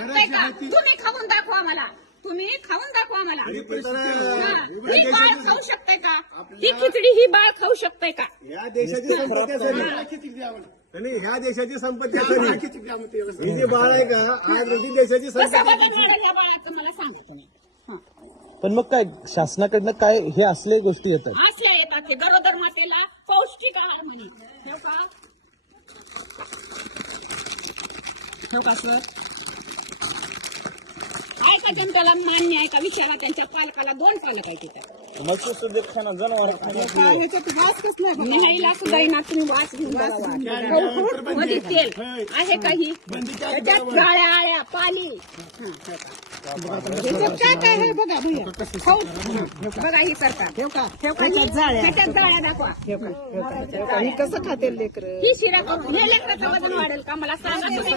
शकताय का? तुम्ही खाऊन दाखवा मला, तुम्ही खाऊन दाखवा मला. ही बाळ खाऊ शकताय का? ही खिचडी ही बाळ खाऊ शकताय का? या देशाची संपत्ती आणि ह्या देशाची संपत्ती ही जी बाळ आहे का आज ही देशाची कसं संपत्ती. बदलणार या बाळाचं मला सांगा तुम्ही. पण मग काय शासनाकडनं काय हे असले गोष्टी येतात? असे येतात ते गरोदर मातेला पौष्टिक आहार म्हणून. हो का सर? आहे का जनतेला मान्य आहे का? विचारा त्यांच्या पालकाला. 2 पालक आहे तिथं. न्यायला सुद्धा येणार तुम्ही. वास घेऊन बघा. मध्ये तेल आहे काही त्याच्यात जाळ्या आळ्या पाली. काय काय आहे बघा भैया. बघा ही सरकार त्याच्यात जाळ्या दाखवा. ही कसं खाते लेकर? ही शिरा करून हे लेकराचं वजन वाढेल का मला सांगा तुम्ही.